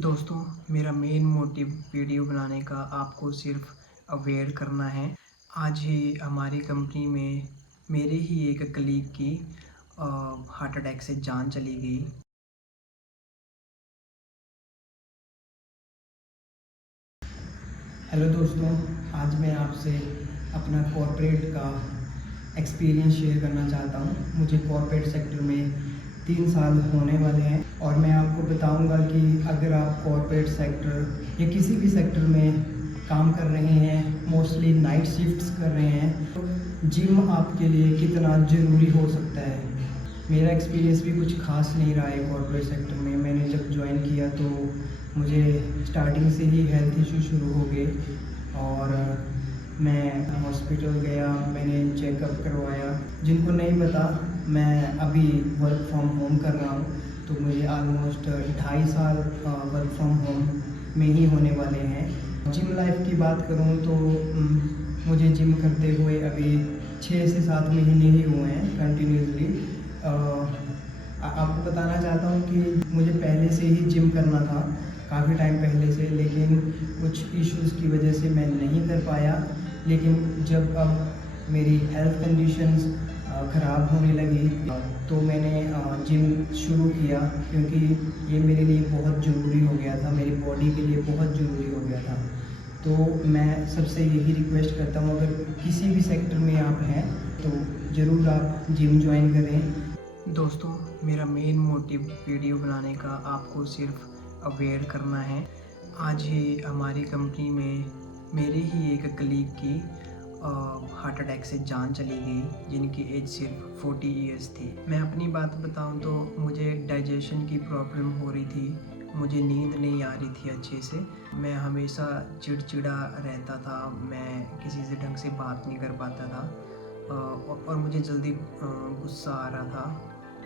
दोस्तों, मेरा main motive video बनाने का आपको सिर्फ अवेयर करना है। आज ही हमारी कंपनी में मेरे ही एक कलीग की हार्ट अटैक से जान चली गई। हेलो दोस्तों, आज मैं आपसे अपना कॉर्पोरेट का एक्सपीरियंस शेयर करना चाहता हूँ। मुझे कॉर्पोरेट सेक्टर में 3 साल होने वाले हैं और मैं आपको बताऊँगा कि अगर आप कॉर्पोरेट सेक्टर या किसी भी सेक्टर में काम कर रहे हैं, मोस्टली नाइट शिफ्ट्स कर रहे हैं, तो जिम आपके लिए कितना ज़रूरी हो सकता है। मेरा एक्सपीरियंस भी कुछ ख़ास नहीं रहा है कॉर्पोरेट सेक्टर में। मैंने जब ज्वाइन किया तो मुझे स्टार्टिंग से ही हेल्थ इशू शुरू हो गए और मैं हॉस्पिटल गया, मैंने चेकअप करवाया। जिनको नहीं पता, मैं अभी वर्क फ्रॉम होम कर रहा हूँ, तो मुझे ऑलमोस्ट 2.5 साल वर्क फ्रॉम होम में ही होने वाले हैं। जिम लाइफ की बात करूँ तो मुझे जिम करते हुए अभी 6 से 7 महीने ही हुए हैं कंटिन्यूसली। आपको बताना चाहता हूँ कि मुझे पहले से ही जिम करना था, काफ़ी टाइम पहले से, लेकिन कुछ इश्यूज़ की वजह से मैं नहीं कर पाया। लेकिन जब अब मेरी हेल्थ कंडीशंस ख़राब होने लगी तो मैंने जिम शुरू किया, क्योंकि ये मेरे लिए बहुत ज़रूरी हो गया था, मेरी बॉडी के लिए बहुत ज़रूरी हो गया था। तो मैं सबसे यही रिक्वेस्ट करता हूँ, अगर किसी भी सेक्टर में आप हैं तो ज़रूर आप जिम ज्वाइन करें। दोस्तों, मेरा मेन मोटिव वीडियो बनाने का आपको सिर्फ अवेयर करना है। आज ही हमारी कंपनी में मेरे ही एक कलीग की हार्ट अटैक से जान चली गई, जिनकी एज सिर्फ 40 इयर्स थी। मैं अपनी बात बताऊं तो मुझे डाइजेशन की प्रॉब्लम हो रही थी, मुझे नींद नहीं आ रही थी अच्छे से। मैं हमेशा चिड़चिड़ा रहता था, मैं किसी से ढंग से बात नहीं कर पाता था और मुझे जल्दी गुस्सा आ रहा था।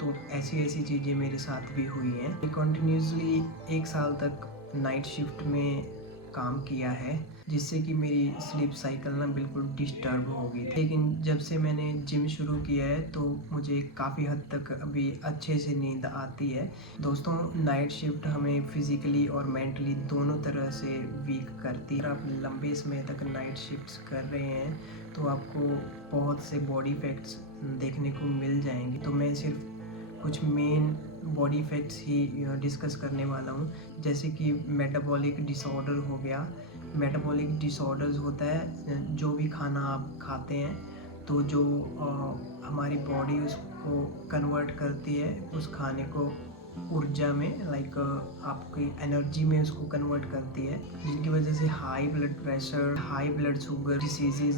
तो ऐसी चीज़ें मेरे साथ भी हुई हैं। कंटिन्यूसली 1 साल तक नाइट शिफ्ट में काम किया है, जिससे कि मेरी स्लीप साइकिल ना बिल्कुल डिस्टर्ब हो गई थी। लेकिन जब से मैंने जिम शुरू किया है तो मुझे काफ़ी हद तक अभी अच्छे से नींद आती है। दोस्तों, नाइट शिफ्ट हमें फिज़िकली और मेंटली दोनों तरह से वीक करती है। अगर आप लंबे समय तक नाइट शिफ्ट्स कर रहे हैं तो आपको बहुत से बॉडी इफेक्ट्स देखने को मिल जाएंगे। तो मैं सिर्फ कुछ मेन बॉडी इफेक्ट्स ही डिस्कस करने वाला हूँ, जैसे कि मेटाबॉलिक डिसऑर्डर हो गया। मेटाबॉलिक डिसऑर्डर्स होता है जो भी खाना आप खाते हैं, तो जो हमारी बॉडी उसको कन्वर्ट करती है, उस खाने को ऊर्जा में, लाइक आपकी एनर्जी में उसको कन्वर्ट करती है, जिनकी वजह से high blood pressure, high blood sugar diseases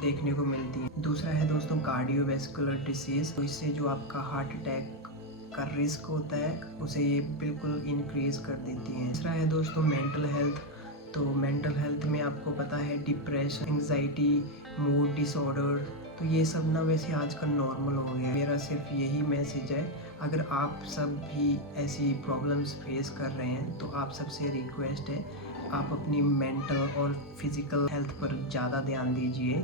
देखने को मिलती हैं। दूसरा है दोस्तों कार्डियोवैस्कुलर डिसीज़, तो इससे जो आपका हार्ट अटैक का रिस्क होता है उसे ये बिल्कुल इंक्रीज़ कर देती हैं। तीसरा है दोस्तों मेंटल हेल्थ। तो मेंटल हेल्थ में आपको पता है डिप्रेशन, एंग्जाइटी, मूड डिसऑर्डर, तो ये सब ना वैसे आजकल नॉर्मल हो गया है। मेरा सिर्फ यही मैसेज है, अगर आप सब भी ऐसी प्रॉब्लम्स फेस कर रहे हैं तो आप सबसे रिक्वेस्ट है, आप अपनी मेंटल और फिज़िकल हेल्थ पर ज़्यादा ध्यान दीजिए।